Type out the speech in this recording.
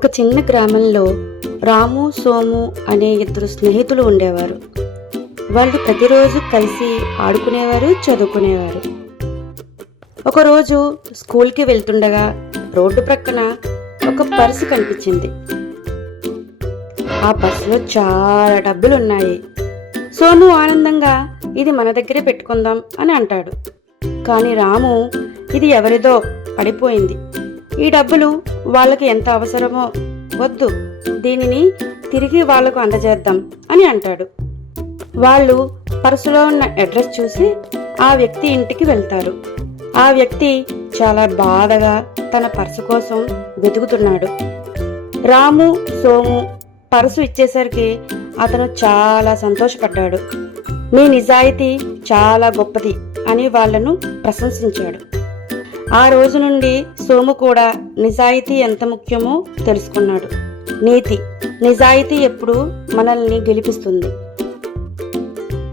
ఒక చిన్న గ్రామంలో రాము, సోము అనే ఇద్దరు స్నేహితులు ఉండేవారు. వాళ్ళు ప్రతిరోజు కలిసి ఆడుకునేవారు, చదువుకునేవారు. ఒకరోజు స్కూల్కి వెళ్తుండగా రోడ్డు ప్రక్కన ఒక పర్సు కనిపించింది. ఆ పర్సులో చాలా డబ్బులున్నాయి. సోము ఆనందంగా ఇది మన దగ్గరే పెట్టుకుందాం అని అంటాడు. కానీ రాము ఇది ఎవరిదో, పడిపోయింది, ఈ డబ్బులు వాళ్ళకి ఎంత అవసరమో, వద్దు, దీనిని తిరిగి వాళ్లకు అందజేద్దాం అని అంటాడు. వాళ్ళు పర్సులో ఉన్న అడ్రస్ చూసి ఆ వ్యక్తి ఇంటికి వెళ్తారు. ఆ వ్యక్తి చాలా బాధగా తన పర్సు కోసం వెతుకుతున్నాడు. రాము, సోము పర్సు ఇచ్చేసరికి అతను చాలా సంతోషపడ్డాడు. మీ నిజాయితీ చాలా గొప్పది అని వాళ్లను ప్రశంసించాడు. ఆ రోజు నుండి సోము కూడా నిజాయితీ ఎంత ముఖ్యమో తెలుసుకున్నాడు. నీతి, నిజాయితీ ఎప్పుడూ మనల్ని గెలిపిస్తుంది.